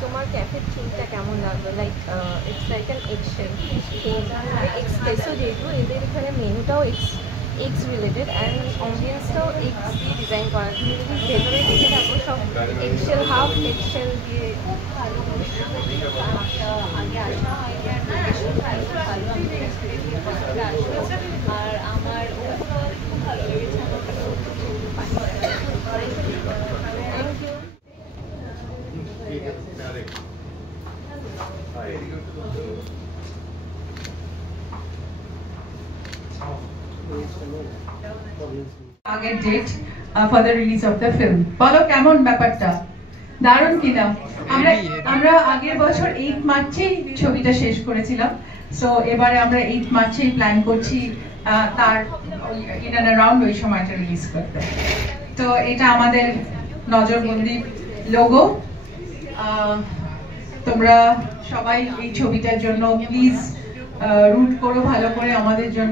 তোমার ক্যাফের থিমটা কেমন লাগলো? Like it's like an eggshell theme, espresso যেহেতু এদের এখানে মেনুটাও এগস রিলেটেড অ্যান্ড অ্যাম্বিয়েন্সটাও এগস দিয়ে ডিজাইন করা। তুমি যদি ভেতরে দেখে থাকো সব এগশেল, হাফ এগশেল দিয়ে ভালো আগে আসা হয়নি আর লোকেশন ভালো ভালো আর আমার ওভারঅল খুব ভালো লেগেছে। Thank you. Target date for the release of the film. বলো কেমন ব্যাপারটা, দারুণ কিনা? আমরা আগের বছর 8 মার্চেই ছবিটা শেষ করেছিলাম, সো এবারে আমরা 8 মার্চেই প্ল্যান করছি তার ইন অ্যান্ড অ্যারাউন্ড ওই সময়টা রিলিজ করতে। তো এটা আমাদের নজরবন্দি লোগো। তোমরা সবাই এই ছবিটার জন্য প্লিজ রুট করো ভালো করে আমাদের জন্য।